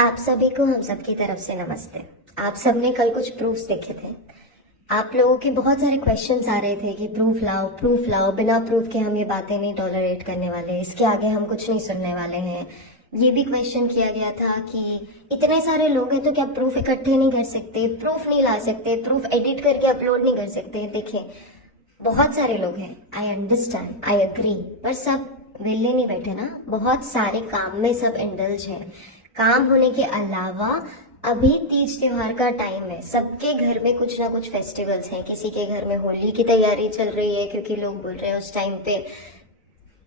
आप सभी को हम सबकी तरफ से नमस्ते। आप सबने कल कुछ प्रूफ्स देखे थे। आप लोगों के बहुत सारे क्वेश्चंस आ रहे थे कि प्रूफ लाओ, बिना प्रूफ के हम ये बातें नहीं टॉलरेट करने वाले, इसके आगे हम कुछ नहीं सुनने वाले हैं। ये भी क्वेश्चन किया गया था कि इतने सारे लोग हैं तो क्या प्रूफ इकट्ठे नहीं कर सकते, प्रूफ नहीं ला सकते, प्रूफ एडिट करके अपलोड नहीं कर सकते। देखिए, बहुत सारे लोग हैं, आई अंडरस्टैंड, आई अग्री, पर सब वेले नहीं बैठे ना। बहुत सारे काम में सब इंडल्ज हैं। काम होने के अलावा अभी तीज त्योहार का टाइम है, सबके घर में कुछ ना कुछ फेस्टिवल्स हैं। किसी के घर में होली की तैयारी चल रही है क्योंकि लोग बोल रहे हैं उस टाइम पे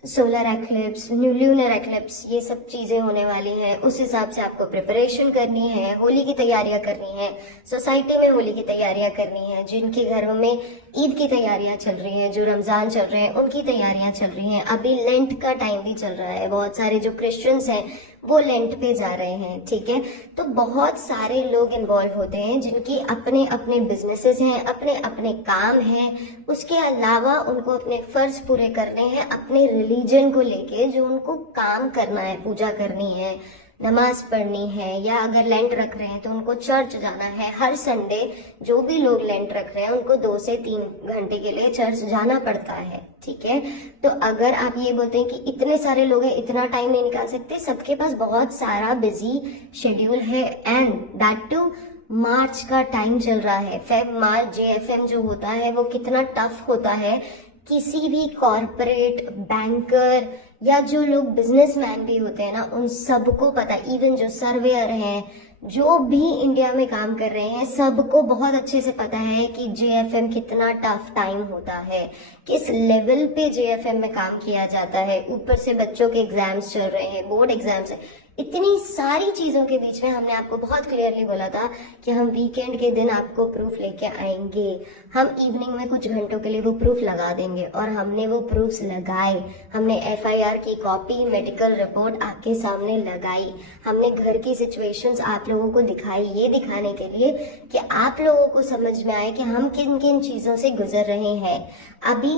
सोलर एक्लिप्स, ल्यूनर एक्लिप्स, ये सब चीजें होने वाली हैं। उस हिसाब से आपको प्रिपरेशन करनी है, होली की तैयारियां करनी है, सोसाइटी में होली की तैयारियां करनी है। जिनके घरों में ईद की तैयारियां चल रही हैं, जो रमजान चल रहे हैं उनकी तैयारियां चल रही हैं। अभी लेंट का टाइम भी चल रहा है, बहुत सारे जो क्रिश्चियंस हैं वो लेंट पे जा रहे हैं, ठीक है। तो बहुत सारे लोग इन्वॉल्व होते हैं जिनकी अपने अपने बिजनेसेस हैं, अपने अपने काम हैं। उसके अलावा उनको अपने फर्ज पूरे करने हैं अपने रिलीजन को लेके, जो उनको काम करना है, पूजा करनी है, नमाज पढ़नी है, या अगर लेंट रख रहे हैं तो उनको चर्च जाना है। हर संडे जो भी लोग लेंट रख रहे हैं उनको 2 से 3 घंटे के लिए चर्च जाना पड़ता है, ठीक है। तो अगर आप ये बोलते हैं कि इतने सारे लोग हैं, इतना टाइम नहीं निकाल सकते, सबके पास बहुत सारा बिजी शेड्यूल है। एंड दैट टू मार्च का टाइम चल रहा है, फेब मार्च JFM जो होता है वो कितना टफ होता है। किसी भी कॉरपोरेट बैंकर या जो लोग बिजनेसमैन भी होते हैं ना, उन सबको पता, इवन जो सर्वेयर हैं, जो भी इंडिया में काम कर रहे हैं, सबको बहुत अच्छे से पता है कि JFM कितना टफ टाइम होता है, किस लेवल पे JFM में काम किया जाता है। ऊपर से बच्चों के एग्जाम्स चल रहे हैं, बोर्ड एग्जाम्स है। इतनी सारी चीजों के बीच में हमने आपको बहुत क्लियरली बोला था कि हम वीकेंड के दिन आपको प्रूफ लेके आएंगे, हम इवनिंग में कुछ घंटों के लिए वो प्रूफ लगा देंगे। और हमने वो प्रूफ्स लगाए, हमने FIR की कॉपी, मेडिकल रिपोर्ट आपके सामने लगाई, हमने घर की सिचुएशंस आप लोगों को दिखाई, ये दिखाने के लिए कि आप लोगों को समझ में आए कि हम किन किन चीजों से गुजर रहे हैं। अभी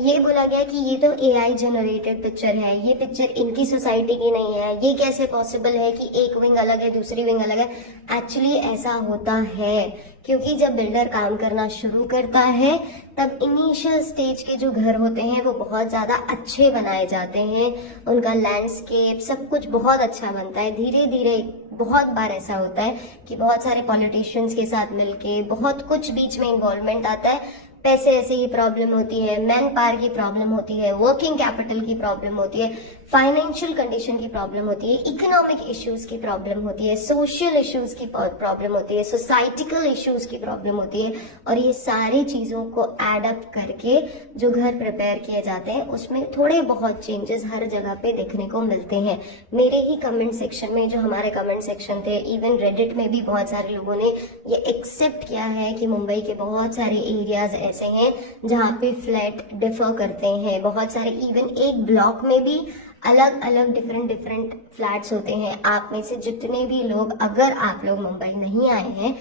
ये बोला गया कि ये तो AI जनरेटेड पिक्चर है, ये पिक्चर इनकी सोसाइटी की नहीं है, ये कैसे पॉसिबल है कि एक विंग अलग है दूसरी विंग अलग है। एक्चुअली ऐसा होता है क्योंकि जब बिल्डर काम करना शुरू करता है तब इनिशियल स्टेज के जो घर होते हैं वो बहुत ज्यादा अच्छे बनाए जाते हैं, उनका लैंडस्केप सब कुछ बहुत अच्छा बनता है। धीरे धीरे बहुत बार ऐसा होता है कि बहुत सारे पॉलिटिशियंस के साथ मिलके बहुत कुछ बीच में इन्वॉल्वमेंट आता है, पैसे ऐसे ही प्रॉब्लम होती है, मैन पावर की प्रॉब्लम होती है, वर्किंग कैपिटल की प्रॉब्लम होती है, फाइनेंशियल कंडीशन की प्रॉब्लम होती है, इकोनॉमिक इश्यूज की प्रॉब्लम होती है, सोशल इश्यूज की प्रॉब्लम होती है, सोसाइटिकल इश्यूज की प्रॉब्लम होती है। और ये सारी चीजों को एड अप करके जो घर प्रिपेयर किए जाते हैं उसमें थोड़े बहुत चेंजेस हर जगह पे देखने को मिलते हैं। मेरे ही कमेंट सेक्शन में, जो हमारे कमेंट सेक्शन थे, इवन रेडिट में भी बहुत सारे लोगों ने ये एक्सेप्ट किया है कि मुंबई के बहुत सारे एरियाज ऐसे हैं जहाँ पे फ्लैट डिफर करते हैं। बहुत सारे, इवन एक ब्लॉक में भी अलग अलग डिफरेंट फ्लैट्स होते हैं। आप में से जितने भी लोग, अगर आप लोग मुंबई नहीं आए हैं,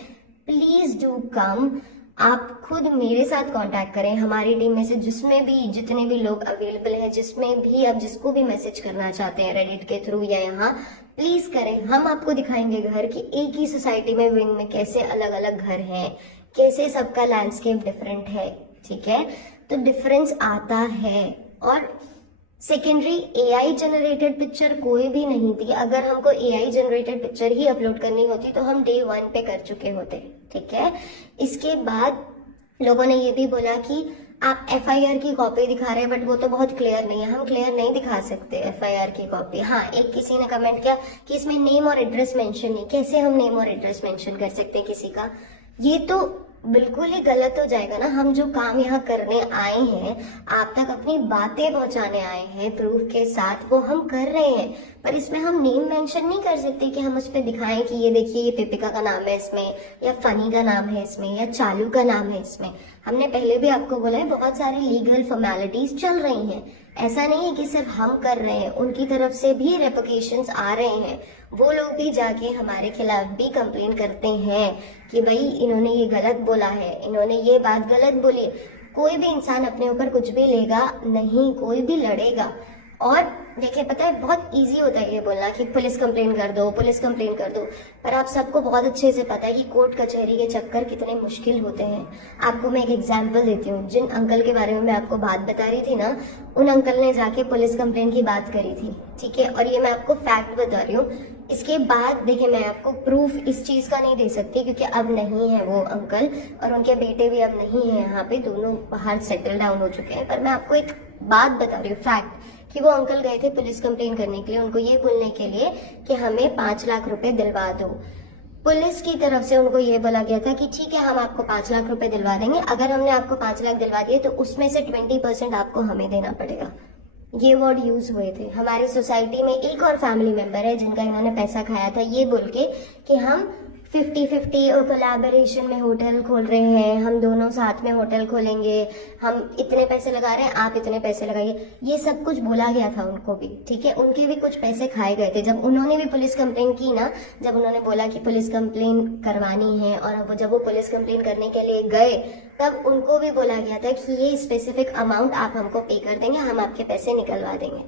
प्लीज डू कम। आप खुद मेरे साथ कांटेक्ट करें, हमारी टीम में से जिसमें भी, जितने भी लोग अवेलेबल हैं, जिसमें भी आप जिसको भी मैसेज करना चाहते हैं रेडिट के थ्रू या यहाँ, प्लीज करें। हम आपको दिखाएंगे घर की एक ही सोसाइटी में, विंग में कैसे अलग अलग घर हैं, कैसे सबका लैंडस्केप डिफरेंट है, ठीक है। तो डिफरेंस आता है। और सेकेंडरी, AI जनरेटेड पिक्चर कोई भी नहीं थी। अगर हमको AI जनरेटेड पिक्चर ही अपलोड करनी होती तो हम डे 1 पे कर चुके होते, ठीक है। इसके बाद लोगों ने ये भी बोला कि आप FIR की कॉपी दिखा रहे हैं बट वो तो बहुत क्लियर नहीं है। हम क्लियर नहीं दिखा सकते FIR की कॉपी। हाँ, एक किसी ने कमेंट किया कि इसमें नेम और एड्रेस मेंशन नहीं। कैसे हम नेम और एड्रेस मेंशन कर सकते हैं किसी का? ये तो बिल्कुल ही गलत हो जाएगा ना। हम जो काम यहाँ करने आए हैं, आप तक अपनी बातें पहुंचाने आए हैं प्रूफ के साथ, वो हम कर रहे हैं। पर इसमें हम नेम मेंशन नहीं कर सकते कि हम उस पर दिखाएं कि ये देखिए ये पिपिका का नाम है इसमें, या फनी का नाम है इसमें, या चालू का नाम है इसमें। हमने पहले भी आपको बोला है बहुत सारी लीगल फॉर्मेलिटीज चल रही हैं। ऐसा नहीं है कि सिर्फ हम कर रहे हैं, उनकी तरफ से भी रेपुकेशंस आ रहे हैं। वो लोग भी जाके हमारे खिलाफ भी कंप्लेन करते हैं कि भाई इन्होंने ये गलत बोला है, इन्होंने ये बात गलत बोली। कोई भी इंसान अपने ऊपर कुछ भी लेगा नहीं, कोई भी लड़ेगा। और देखिए पता है बहुत इजी होता है ये बोलना कि पुलिस कंप्लेन कर दो, पुलिस कंप्लेन कर दो, पर आप सबको बहुत अच्छे से पता है कि कोर्ट कचहरी के चक्कर कितने मुश्किल होते हैं। आपको मैं एक एग्जांपल देती हूँ। जिन अंकल के बारे में मैं आपको बात बता रही थी ना, उन अंकल ने जाके पुलिस कंप्लेन की बात करी थी, ठीक है, और ये मैं आपको फैक्ट बता रही हूँ। इसके बाद देखिए मैं आपको प्रूफ इस चीज का नहीं दे सकती क्योंकि अब नहीं है वो अंकल, और उनके बेटे भी अब नहीं है यहाँ पे, दोनों बाहर सेटल डाउन हो चुके हैं। पर मैं आपको एक बात बता रही हूँ, फैक्ट, कि वो अंकल गए थे पुलिस कंप्लेन करने के लिए, उनको ये बोलने के लिए कि हमें 5 लाख रुपए दिलवा दो। पुलिस की तरफ से उनको ये बोला गया था कि ठीक है हम आपको 5 लाख रुपए दिलवा देंगे, अगर हमने आपको 5 लाख दिलवा दिए तो उसमें से 20% आपको हमें देना पड़ेगा। ये वर्ड यूज हुए थे। हमारी सोसाइटी में एक और फैमिली मेंबर है जिनका इन्होंने पैसा खाया था ये बोल के कि हम 50-50 और कोलैबोरेशन में होटल खोल रहे हैं, हम दोनों साथ में होटल खोलेंगे, हम इतने पैसे लगा रहे हैं, आप इतने पैसे लगाइए, ये सब कुछ बोला गया था उनको भी, ठीक है। उनके भी कुछ पैसे खाए गए थे। जब उन्होंने भी पुलिस कंप्लेन की ना, जब उन्होंने बोला कि पुलिस कंप्लेन करवानी है, और जब वो पुलिस कंप्लेन करने के लिए गए तब उनको भी बोला गया था कि ये स्पेसिफिक अमाउंट आप हमको पे कर देंगे, हम आपके पैसे निकलवा देंगे।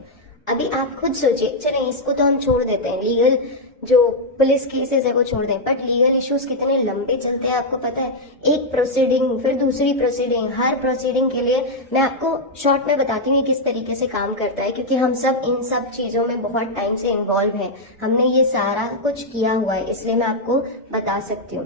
अभी आप खुद सोचिए, चले इसको तो हम छोड़ देते हैं, लीगल जो पुलिस केसेस है वो छोड़ दें, बट लीगल इश्यूज कितने लंबे चलते हैं आपको पता है। एक प्रोसीडिंग फिर दूसरी प्रोसीडिंग, हर प्रोसीडिंग के लिए मैं आपको शॉर्ट में बताती हूँ किस तरीके से काम करता है, क्योंकि हम सब इन सब चीजों में बहुत टाइम से इन्वॉल्व हैं, हमने ये सारा कुछ किया हुआ है, इसलिए मैं आपको बता सकती हूँ।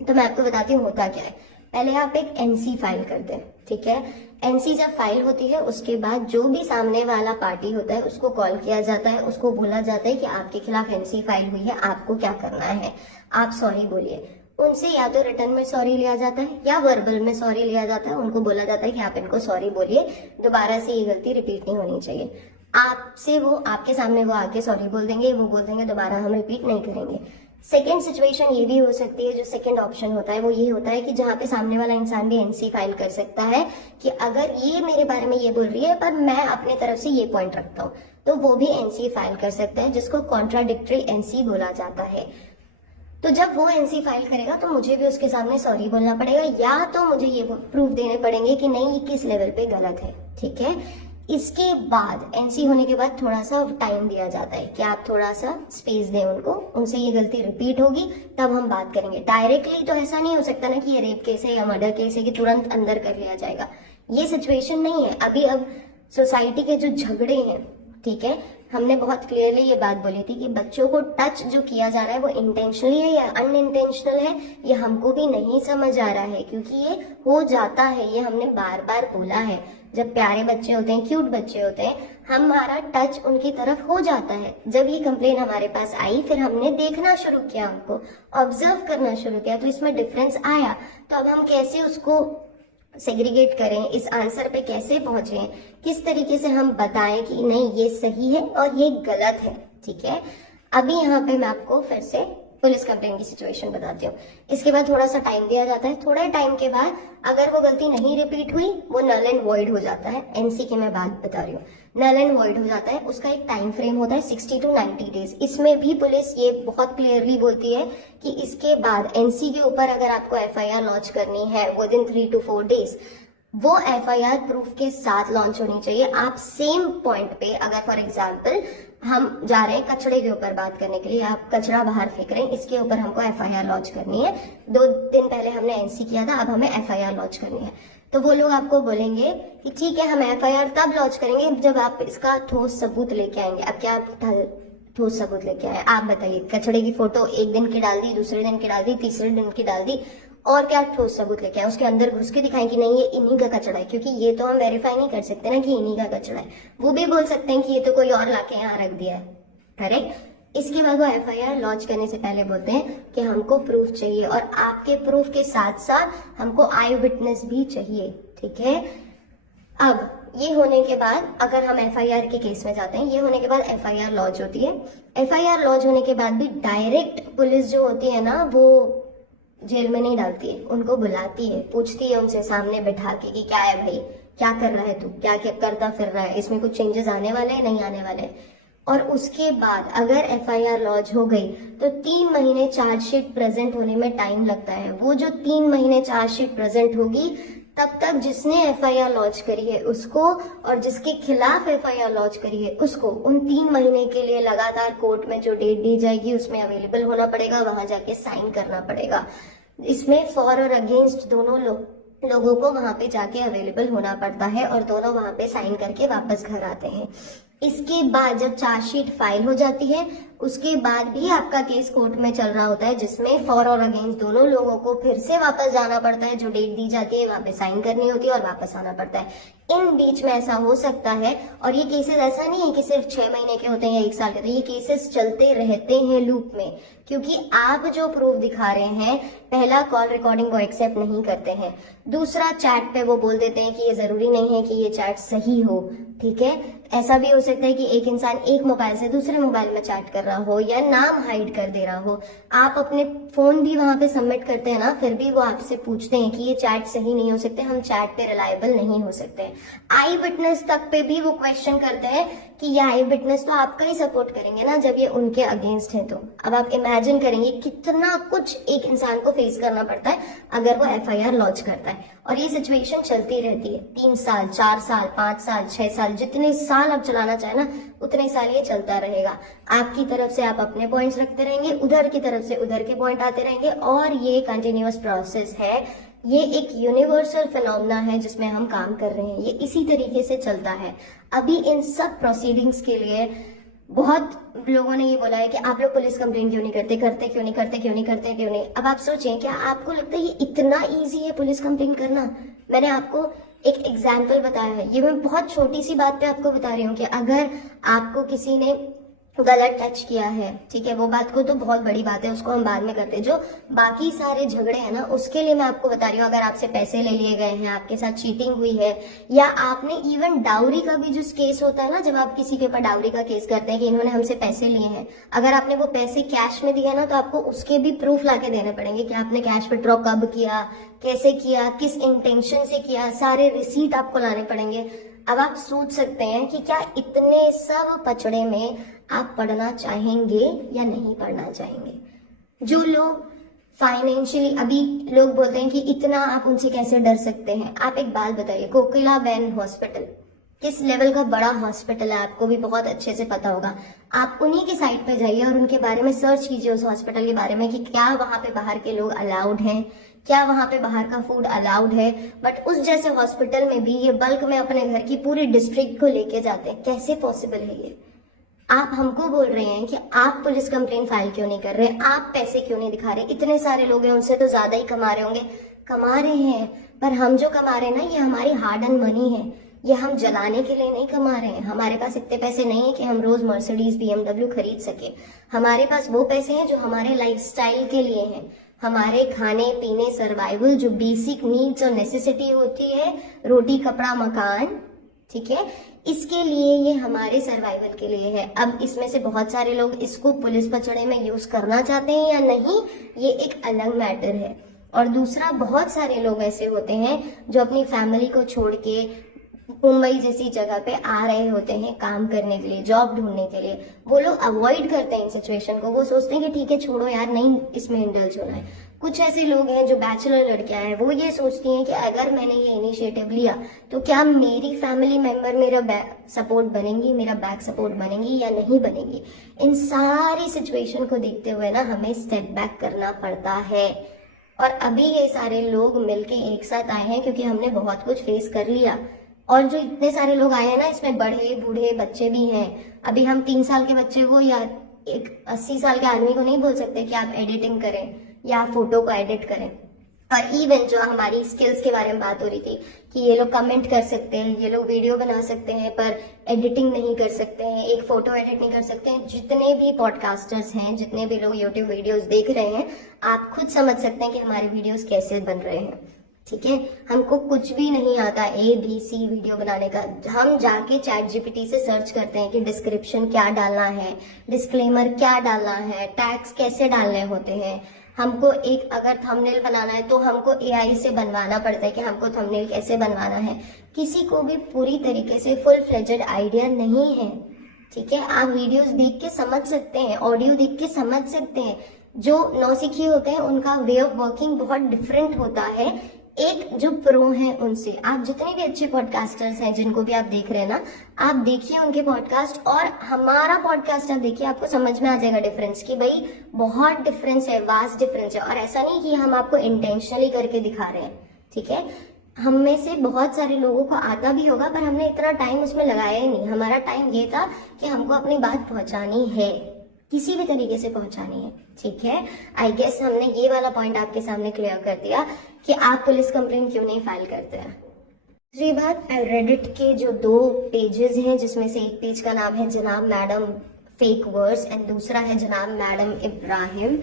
तो मैं आपको बताती हूँ होता क्या है। पहले आप एक एनसी फाइल करते हैं, ठीक है। एनसी जब फाइल होती है उसके बाद जो भी सामने वाला पार्टी होता है उसको कॉल किया जाता है, उसको बोला जाता है कि आपके खिलाफ एनसी फाइल हुई है, आपको क्या करना है, आप सॉरी बोलिए। उनसे या तो रिटर्न में सॉरी लिया जाता है या वर्बल में सॉरी लिया जाता है। उनको बोला जाता है कि आप इनको सॉरी बोलिए, दोबारा से ये गलती रिपीट नहीं होनी चाहिए। आपसे वो आपके सामने वो आके सॉरी बोल देंगे, वो बोल देंगे दोबारा हम रिपीट नहीं करेंगे। सेकेंड सिचुएशन ये भी हो सकती है, जो सेकेंड ऑप्शन होता है वो ये होता है कि जहाँ पे सामने वाला इंसान भी एनसी फाइल कर सकता है कि अगर ये मेरे बारे में ये बोल रही है पर मैं अपने तरफ से ये पॉइंट रखता हूँ, तो वो भी एनसी फाइल कर सकता है, जिसको कॉन्ट्राडिक्टरी एनसी बोला जाता है। तो जब वो एनसी फाइल करेगा तो मुझे भी उसके सामने सॉरी बोलना पड़ेगा, या तो मुझे ये प्रूफ देने पड़ेंगे कि नहीं ये किस लेवल पे गलत है, ठीक है। इसके बाद एनसी होने के बाद थोड़ा सा टाइम दिया जाता है कि आप थोड़ा सा स्पेस दें उनको, उनसे ये गलती रिपीट होगी तब हम बात करेंगे। डायरेक्टली तो ऐसा नहीं हो सकता ना कि ये रेप केस है या मर्डर केस है कि तुरंत अंदर कर लिया जाएगा, ये सिचुएशन नहीं है अभी। अब सोसाइटी के जो झगड़े हैं, ठीक है, हमने बहुत क्लियरली ये बात बोली थी कि बच्चों को टच जो किया जा रहा है वो इंटेंशनली है या अनइंटेंशनल है, ये हमको भी नहीं समझ आ रहा है, क्योंकि ये हो जाता है, ये हमने बार बार बोला है। जब प्यारे बच्चे होते हैं, क्यूट बच्चे होते हैं, हमारा टच उनकी तरफ हो जाता है। जब ये कंप्लेन हमारे पास आई फिर हमने देखना शुरू किया, उनको ऑब्जर्व करना शुरू किया, तो इसमें डिफरेंस आया। तो अब हम कैसे उसको सेग्रीगेट करें, इस आंसर पे कैसे पहुंचे, किस तरीके से हम बताएं कि नहीं ये सही है और ये गलत है, ठीक है। अभी यहाँ पे मैं आपको फिर से पुलिस कंप्लेन की सिचुएशन बताती हूँ। इसके बाद थोड़ा सा टाइम दिया जाता है, थोड़ा टाइम के बाद अगर वो गलती नहीं रिपीट हुई वो नल एंड वॉइड हो जाता है। एनसी की मैं बात बता रही हूँ, नल एंड वॉइड हो जाता है। उसका एक टाइम फ्रेम होता है 60 to 90 डेज। इसमें भी पुलिस ये बहुत क्लियरली बोलती है कि इसके बाद एनसी के ऊपर अगर आपको एफआईआर लॉन्च करनी है विदिन 3 to 4 डेज, वो एफआईआर प्रूफ के साथ लॉन्च होनी चाहिए। आप सेम पॉइंट पे, अगर फॉर एग्जांपल हम जा रहे हैं कचड़े के ऊपर बात करने के लिए, आप कचरा बाहर फेंक रहे हैं, इसके ऊपर हमको एफआईआर लॉन्च करनी है, 2 दिन पहले हमने एनसी किया था, अब हमें एफआईआर लॉन्च करनी है, तो वो लोग आपको बोलेंगे कि ठीक है हम एफआईआर तब लॉन्च करेंगे जब आप इसका ठोस सबूत लेके आएंगे। अब क्या आप ठोस सबूत लेके आए, आप बताइए। कचड़े की फोटो एक दिन की डाल दी, दूसरे दिन की डाल दी, तीसरे दिन की डाल दी, और क्या ठोस सबूत लेके आए, उसके अंदर घुस के दिखाएं कि नहीं ये इन्हीं का कचड़ा है, क्योंकि ये तो हम वेरीफाई नहीं कर सकते ना कि इन्हीं का कचड़ा है। वो भी बोल सकते हैं कि ये तो कोई और लाके यहाँ रख दिया है, करेक्ट। इसके बाद वो एफआईआर लॉन्च करने से पहले बोलते हैं कि हमको प्रूफ चाहिए, और आपके प्रूफ के साथ साथ हमको आई विटनेस भी चाहिए, ठीक है। अब ये होने के बाद अगर हम एफआईआर के केस में जाते हैं, ये होने के बाद एफआईआर लॉन्च होती है। एफआईआर लॉन्च होने के बाद भी डायरेक्ट पुलिस जो होती है ना, वो जेल में नहीं डालती है, उनको बुलाती है, पूछती है उनसे सामने बैठा के कि क्या है भाई, क्या कर रहा है तू, क्या क्या करता फिर रहा है, इसमें कुछ चेंजेस आने वाले हैं नहीं आने वाले। और उसके बाद अगर एफआईआर लॉन्च हो गई तो 3 महीने चार्जशीट प्रेजेंट होने में टाइम लगता है। वो जो 3 महीने चार्जशीट प्रेजेंट होगी तब तक जिसने एफआईआर लॉन्च करी है उसको और जिसके खिलाफ एफआईआर लॉन्च करी है उसको उन 3 महीने के लिए लगातार कोर्ट में जो डेट दी जाएगी उसमें अवेलेबल होना पड़ेगा, वहां जाके साइन करना पड़ेगा। इसमें फॉर और अगेंस्ट दोनों लोगों को वहां पे जाके अवेलेबल होना पड़ता है और दोनों वहां पे साइन करके वापस घर आते हैं। इसके बाद जब चार्जशीट फाइल हो जाती है उसके बाद भी आपका केस कोर्ट में चल रहा होता है, जिसमें फॉर और अगेंस्ट दोनों लोगों को फिर से वापस जाना पड़ता है। जो डेट दी जाती है वहां पे साइन करनी होती है और वापस आना पड़ता है। इन बीच में ऐसा हो सकता है, और ये केसेस ऐसा नहीं है कि सिर्फ 6 महीने के होते हैं या 1 साल के होते हैं, ये केसेस चलते रहते हैं लूप में, क्योंकि आप जो प्रूफ दिखा रहे हैं, पहला कॉल रिकॉर्डिंग को एक्सेप्ट नहीं करते हैं, दूसरा चैट पे वो बोल देते हैं कि ये जरूरी नहीं है कि ये चैट सही हो। ठीक है, ऐसा भी हो सकता है कि एक इंसान एक मोबाइल से दूसरे मोबाइल में चैट कर रहा हो या नाम हाइड कर दे रहा हो। आप अपने फोन भी वहां पे सबमिट करते हैं ना, फिर भी वो आपसे पूछते हैं कि ये चैट सही नहीं हो सकते, हम चैट पे रिलायबल नहीं हो सकते। आई विटनेस तक पे भी वो क्वेश्चन करते हैं कि ये आई विटनेस तो आपका ही सपोर्ट करेंगे ना जब ये उनके अगेंस्ट है। तो अब आप इमेजिन करेंगे कितना कुछ एक इंसान को फेस करना पड़ता है अगर वो एफआईआर लॉन्च करता है। और ये सिचुएशन चलती रहती है 3 साल, 4 साल, 5 साल, 6 साल, जितने साल आप चलाना चाहे ना उतने साल ये चलता रहेगा। आपकी तरफ से आप अपने पॉइंट्स रखते रहेंगे, उधर की तरफ से उधर के पॉइंट आते रहेंगे, और ये कंटिन्यूअस प्रोसेस है। ये एक यूनिवर्सल फिनोमेना है जिसमें हम काम कर रहे हैं, ये इसी तरीके से चलता है। अभी इन सब प्रोसीडिंग्स के लिए बहुत लोगों ने ये बोला है कि आप लोग पुलिस कंप्लेन क्यों नहीं करते, करते क्यों नहीं, करते क्यों नहीं, करते क्यों नहीं। अब आप सोचें, क्या आपको लगता है ये इतना इजी है पुलिस कंप्लेन करना? मैंने आपको एक एग्जाम्पल बताया है, ये मैं बहुत छोटी सी बात पे आपको बता रही हूँ कि अगर आपको किसी ने गलत टच किया है, ठीक है, वो बात को तो बहुत बड़ी बात है, उसको हम बाद में करते हैं। जो बाकी सारे झगड़े हैं ना उसके लिए मैं आपको बता रही हूँ, अगर आपसे पैसे ले लिए गए हैं, आपके साथ चीटिंग हुई है, या आपने इवन डाउरी का भी जो केस होता है ना, जब आप किसी के ऊपर डाउरी का केस करते हैं कि इन्होंने हमसे पैसे लिए हैं, अगर आपने वो पैसे कैश में दिया ना तो आपको उसके भी प्रूफ लाके देने पड़ेंगे कि आपने कैश विड्रॉ कब किया, कैसे किया, किस इंटेंशन से किया, सारे रिसीट आपको लाने पड़ेंगे। अब आप सोच सकते हैं कि क्या इतने सब पचड़े में आप पढ़ना चाहेंगे या नहीं पढ़ना चाहेंगे। जो लोग फाइनेंशियली, अभी लोग बोलते हैं कि इतना आप उनसे कैसे डर सकते हैं। आप एक बात बताइए, कोकिलाबेन हॉस्पिटल किस लेवल का बड़ा हॉस्पिटल है, आपको भी बहुत अच्छे से पता होगा। आप उन्हीं की साइट पे जाइए और उनके बारे में सर्च कीजिए, उस हॉस्पिटल के बारे में, कि क्या वहां पे बाहर के लोग अलाउड हैं, क्या वहां पे बाहर का फूड अलाउड है। बट उस जैसे हॉस्पिटल में भी ये बल्क में अपने घर की पूरी डिस्ट्रिक्ट को लेके जाते हैं। कैसे पॉसिबल है ये? आप हमको बोल रहे हैं कि आप पुलिस कंप्लेन फाइल क्यों नहीं कर रहे, आप पैसे क्यों नहीं दिखा रहे। इतने सारे लोग हैं, उनसे तो ज्यादा ही कमा रहे होंगे। कमा रहे हैं, पर हम जो कमा रहे हैं ना, ये हमारी हार्ड एंड मनी है, ये हम जलाने के लिए नहीं कमा रहे हैं। हमारे पास इतने पैसे नहीं है कि हम रोज मर्सिडीज BMW खरीद सके। हमारे पास वो पैसे हैं जो हमारे लाइफस्टाइल के लिए हैं, हमारे खाने पीने, सर्वाइवल, जो बेसिक नीड्स और नेसेसिटी होती है, रोटी कपड़ा मकान, ठीक है, इसके लिए, ये हमारे सर्वाइवल के लिए है। अब इसमें से बहुत सारे लोग इसको पुलिस पचड़े में यूज करना चाहते हैं या नहीं, ये एक अलग मैटर है। और दूसरा, बहुत सारे लोग ऐसे होते हैं जो अपनी फैमिली को छोड़ के मुंबई जैसी जगह पे आ रहे होते हैं काम करने के लिए, जॉब ढूंढने के लिए। वो लोग अवॉइड करते हैं इन सिचुएशन को, वो सोचते हैं कि ठीक है छोड़ो यार, नहीं इसमें इंडल्ज होना है। कुछ ऐसे लोग हैं जो बैचलर लड़कियां हैं, वो ये सोचती हैं कि अगर मैंने ये इनिशिएटिव लिया तो क्या मेरी फैमिली मेंबर मेरा सपोर्ट बनेंगी, मेरा बैक सपोर्ट बनेंगी या नहीं बनेंगी। इन सारी सिचुएशन को देखते हुए ना हमें स्टेप बैक करना पड़ता है। और अभी ये सारे लोग मिलके एक साथ आए हैं क्योंकि हमने बहुत कुछ फेस कर लिया। और जो इतने सारे लोग आए हैं ना, इसमें बड़े बूढ़े बच्चे भी हैं। अभी हम 3 साल के बच्चे को या एक 80 साल के आदमी को नहीं बोल सकते कि आप एडिटिंग करें या फोटो को एडिट करें। और इवन जो हमारी स्किल्स के बारे में बात हो रही थी कि ये लोग कमेंट कर सकते हैं, ये लोग वीडियो बना सकते हैं, पर एडिटिंग नहीं कर सकते हैं, एक फोटो एडिट नहीं कर सकते हैं। जितने भी पॉडकास्टर्स हैं, जितने भी लोग यूट्यूब वीडियोस देख रहे हैं, आप खुद समझ सकते हैं कि हमारे वीडियोस कैसे बन रहे हैं। ठीक है, हमको कुछ भी नहीं आता ABC वीडियो बनाने का। हम जाके ChatGPT से सर्च करते हैं कि डिस्क्रिप्शन क्या डालना है, डिस्क्लेमर क्या डालना है, टैग्स कैसे डालने होते हैं। हमको एक अगर थंबनेल बनाना है तो हमको AI से बनवाना पड़ता है कि हमको थंबनेल कैसे बनवाना है। किसी को भी पूरी तरीके से फुल फ्लेजेड आइडिया नहीं है। ठीक है, आप वीडियोस देख के समझ सकते हैं, ऑडियो देख के समझ सकते हैं। जो नौसिखिए होते हैं उनका वे ऑफ वर्किंग बहुत डिफरेंट होता है। एक जो प्रो हैं उनसे, आप जितने भी अच्छे पॉडकास्टर्स हैं जिनको भी आप देख रहे हैं ना, आप देखिए उनके पॉडकास्ट और हमारा पॉडकास्ट आप देखिए, आपको समझ में आ जाएगा डिफरेंस कि भाई बहुत डिफरेंस है, वास्ट डिफरेंस है। और ऐसा नहीं कि हम आपको इंटेंशनली करके दिखा रहे हैं, ठीक है। हम में से बहुत सारे लोगों को आता भी होगा पर हमने इतना टाइम उसमें लगाया ही नहीं। हमारा टाइम ये था कि हमको अपनी बात पहुंचानी है, किसी भी तरीके से पहुंचानी है, ठीक है। आई गेस हमने ये वाला पॉइंट आपके सामने क्लियर कर दिया कि आप पुलिस कंप्लेंट क्यों नहीं फाइल करते हैं। दूसरी बात, रेडिट के जो 2 पेजेस हैं जिसमें से एक पेज का नाम है जनाब मैडम फेक वर्ड्स एंड दूसरा है जनाब मैडम इब्राहिम,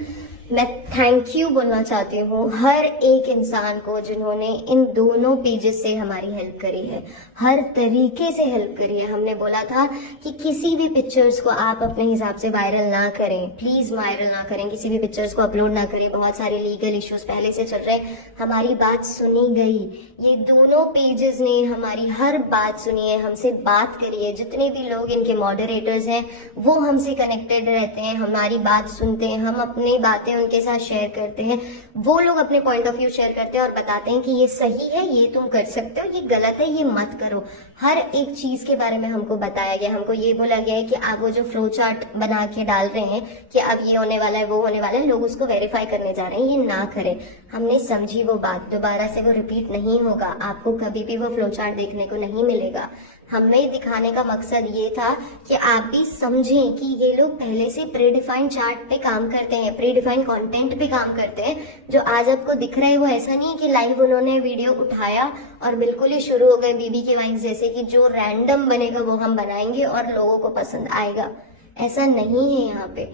मैं थैंक यू बोलना चाहती हूँ हर एक इंसान को जिन्होंने इन दोनों पेजेस से हमारी हेल्प करी है, हर तरीके से हेल्प करी है। हमने बोला था कि किसी भी पिक्चर्स को आप अपने हिसाब से वायरल ना करें, प्लीज वायरल ना करें, किसी भी पिक्चर्स को अपलोड ना करें। बहुत सारे लीगल इश्यूज पहले से चल रहे, हमारी बात सुनी गई। ये दोनों पेजेस ने हमारी हर बात सुनी है, हमसे बात करी है। जितने भी लोग इनके मॉडरेटर्स हैं वो हमसे कनेक्टेड रहते हैं, हमारी बात सुनते हैं, हम अपनी बातें उनके साथ शेयर करते हैं, वो लोग अपने पॉइंट ऑफ व्यू शेयर करते हैं और बताते हैं कि ये सही है, ये तुम कर सकते हो, ये गलत है, ये मत करो। हर एक चीज के बारे में हमको बताया गया। हमको ये बोला गया है कि आप वो जो फ्लो चार्ट बना के डाल रहे हैं कि अब ये होने वाला है, वो होने वाला है, लोग उसको वेरीफाई करने जा रहे हैं, ये ना करें। हमने समझी वो बात, दोबारा से वो रिपीट नहीं होगा, आपको कभी भी वो फ्लो चार्ट देखने को नहीं मिलेगा। हमें दिखाने का मकसद ये था कि आप भी समझें कि ये लोग पहले से प्री डिफाइंड चार्ट पे काम करते हैं, प्री डिफाइंड कंटेंट पे काम करते हैं। जो आज आपको दिख रहा है वो ऐसा नहीं है कि लाइव उन्होंने वीडियो उठाया और बिल्कुल ही शुरू हो गए बीबी की वाइफ जैसे कि जो रैंडम बनेगा वो हम बनाएंगे और लोगों को पसंद आएगा। ऐसा नहीं है यहाँ पे,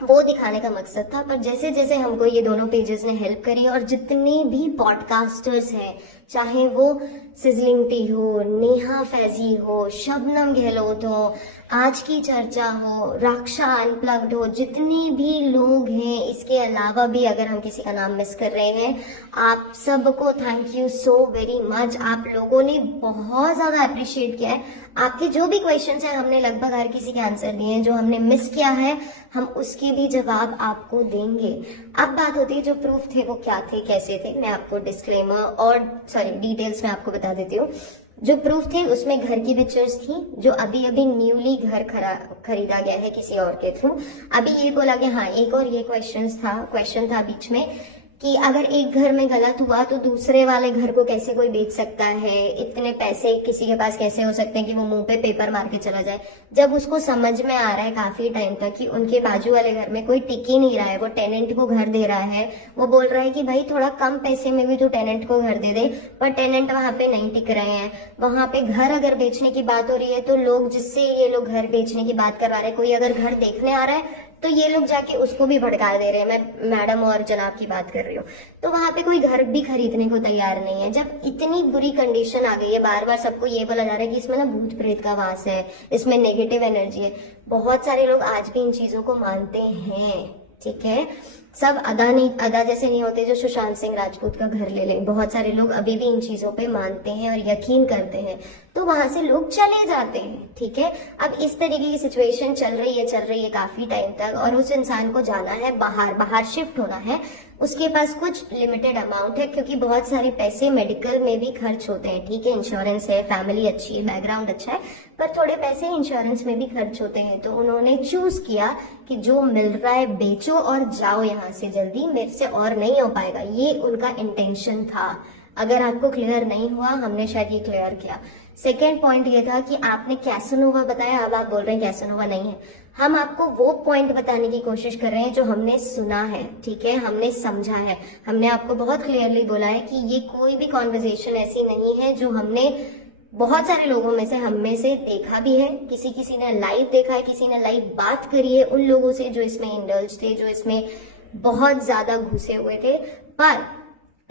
वो दिखाने का मकसद था। पर जैसे जैसे हमको ये दोनों पेजेस ने हेल्प करी और जितने भी पॉडकास्टर्स हैं, चाहे वो सिजलिंग टी हो, नेहा फैजी हो, शबनम गहलोत हो, आज की चर्चा हो, रक्षा अनप्लग्ड हो, जितने भी लोग हैं, इसके अलावा भी अगर हम किसी का नाम मिस कर रहे हैं, आप सबको thank you so very much. आप लोगों ने बहुत ज्यादा अप्रिशिएट किया है। आपके जो भी क्वेश्चंस हैं हमने लगभग हर किसी के आंसर दिए हैं। जो हमने मिस किया है हम उसके भी जवाब आपको देंगे। अब बात होती है जो प्रूफ थे वो क्या थे, कैसे थे। मैं आपको डिस्क्लेमर और डिटेल्स में आपको बता देती हूँ। जो प्रूफ थे उसमें घर की पिक्चर्स थी जो अभी अभी न्यूली घर खरीदा गया है किसी और के थ्रू। अभी ये बोला गया, हाँ एक और ये क्वेश्चन था बीच में कि अगर एक घर में गलत हुआ तो दूसरे वाले घर को कैसे कोई बेच सकता है, इतने पैसे किसी के पास कैसे हो सकते हैं कि वो मुंह पे पेपर मार के चला जाए। जब उसको समझ में आ रहा है काफी टाइम तक कि उनके बाजू वाले घर में कोई टिक ही नहीं रहा है, वो टेनेंट को घर दे रहा है, वो बोल रहा है कि भाई थोड़ा कम पैसे में भी तो टेनेंट को घर दे दे, पर टेनेंट वहां पे नहीं टिक रहे हैं। वहां पे घर अगर बेचने की बात हो रही है तो लोग जिससे ये लोग घर बेचने की बात करवा रहे हैं, कोई अगर घर देखने आ रहा है तो ये लोग जाके उसको भी भड़का दे रहे हैं। मैं मैडम और जनाब की बात कर रही हूँ। तो वहां पे कोई घर भी खरीदने को तैयार नहीं है। जब इतनी बुरी कंडीशन आ गई है, बार बार सबको ये बोला जा रहा है कि इसमें ना भूत प्रेत का वास है, इसमें नेगेटिव एनर्जी है। बहुत सारे लोग आज भी इन चीजों को मानते हैं, ठीक है। सब अदा जैसे नहीं होते जो सुशांत सिंह राजपूत का घर ले लें। बहुत सारे लोग अभी भी इन चीजों पे मानते हैं और यकीन करते हैं, तो वहां से लोग चले जाते हैं, ठीक है। अब इस तरीके की सिचुएशन चल रही है काफी टाइम तक, और उस इंसान को जाना है बाहर शिफ्ट होना है। उसके पास कुछ लिमिटेड अमाउंट है क्योंकि बहुत सारे पैसे मेडिकल में भी खर्च होते हैं, ठीक है। इंश्योरेंस है, फैमिली अच्छी है, बैकग्राउंड अच्छा है, पर थोड़े पैसे इंश्योरेंस में भी खर्च होते हैं। तो उन्होंने चूज किया कि जो मिल रहा है बेचो और जाओ यहाँ से जल्दी, मेरे से और नहीं हो पाएगा। ये उनका इंटेंशन था। अगर आपको क्लियर नहीं हुआ, हमने शायद ये क्लियर किया। सेकेंड पॉइंट ये था कि आपने कैसनोवा बताया, अब आप बोल रहे हैं कैसनोवा नहीं है। हम आपको वो पॉइंट बताने की कोशिश कर रहे हैं जो हमने सुना है, ठीक है, हमने समझा है। हमने आपको बहुत क्लियरली बोला है कि ये कोई भी कॉन्वर्जेशन ऐसी नहीं है जो हमने बहुत सारे लोगों में से हम में से देखा भी है। किसी ने लाइव देखा है, किसी ने लाइव बात करी है उन लोगों से जो इसमें इंडल्ज थे, जो इसमें बहुत ज्यादा घुसे हुए थे। पर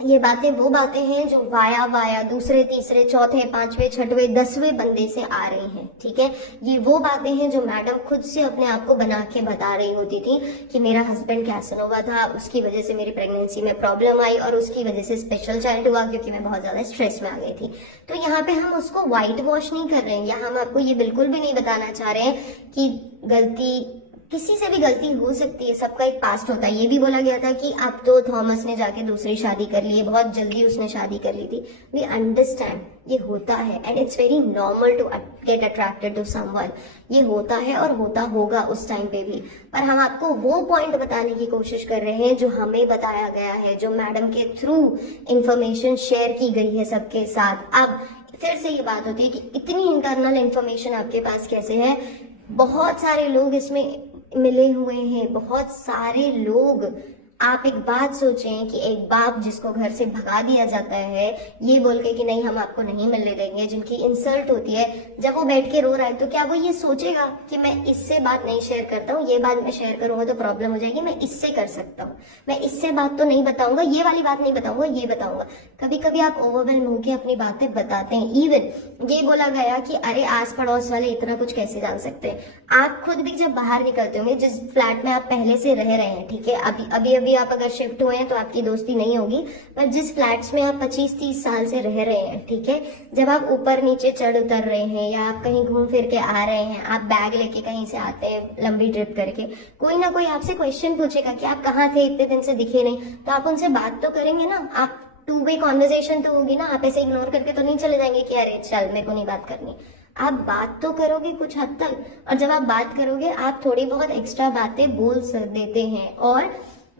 ये बातें वो बातें हैं जो वाया दूसरे तीसरे चौथे पांचवे छठवें 10वें बंदे से आ रही हैं, ठीक है। ये वो बातें हैं जो मैडम खुद से अपने आप को बना के बता रही होती थी कि मेरा हस्बैंड कैसनोवा था, उसकी वजह से मेरी प्रेगनेंसी में प्रॉब्लम आई और उसकी वजह से स्पेशल चाइल्ड हुआ क्योंकि मैं बहुत ज्यादा स्ट्रेस में आ गई थी। तो यहाँ पे हम उसको व्हाइट वॉश नहीं कर रहे हैं, या हम आपको ये बिल्कुल भी नहीं बताना चाह रहे हैं कि गलती किसी से भी गलती हो सकती है, सबका एक पास्ट होता है। ये भी बोला गया था कि अब तो थॉमस ने जाके दूसरी शादी कर ली है, बहुत जल्दी उसने शादी कर ली थी। वी अंडरस्टैंड, ये होता है and it's very normal to get attracted to someone. ये होता है और होता होगा उस टाइम पे भी। पर हम आपको वो पॉइंट बताने की कोशिश कर रहे हैं जो हमें बताया गया है, जो मैडम के थ्रू इंफॉर्मेशन शेयर की गई है सबके साथ। अब फिर से ये बात होती है कि इतनी इंटरनल इंफॉर्मेशन आपके पास कैसे है। बहुत सारे लोग इसमें मिले हुए हैं, बहुत सारे लोग। आप एक बात सोचें कि एक बाप जिसको घर से भगा दिया जाता है ये बोल के कि नहीं हम आपको नहीं मिलने देंगे, जिनकी इंसल्ट होती है, जब वो बैठ के रो रहा है तो क्या वो ये सोचेगा कि मैं इससे बात नहीं शेयर करता हूँ, ये बात मैं शेयर करूंगा तो प्रॉब्लम हो जाएगी, मैं इससे कर सकता हूँ, मैं इससे बात तो नहीं बताऊंगा, ये वाली बात नहीं बताऊंगा, ये बताऊंगा। कभी कभी आप ओवरवेलम होकर अपनी बातें बताते हैं। इवन ये बोला गया कि अरे आस पड़ोस वाले इतना कुछ कैसे जान सकते हैं। आप खुद भी जब बाहर निकलते होंगे, जिस फ्लैट में आप पहले से रह रहे हैं, ठीक है, अभी आप अगर शिफ्ट हुए हैं तो आपकी दोस्ती नहीं होगी, पर जिस फ्लैट्स में आप 25-30 साल से रह रहे हैं, ठीक है, जब आप ऊपर नीचे चढ़ उतर रहे हैं या आप कहीं घूम फिर के आ रहे हैं, आप बैग लेके कहीं से आते हैं लंबी ट्रिप करके, कोई ना कोई आपसे क्वेश्चन पूछेगा कि आप कहाँ थे, इतने दिन से दिखे नहीं, तो आप उनसे बात तो करेंगे ना। आप टू वे कॉन्वर्जेशन तो होगी ना, आप ऐसे इग्नोर करके तो नहीं चले जाएंगे कि अरे चल मेरे को नहीं बात करनी। आप बात तो करोगे कुछ हद तक, और जब आप बात करोगे आप थोड़ी बहुत एक्स्ट्रा बातें बोल देते हैं। और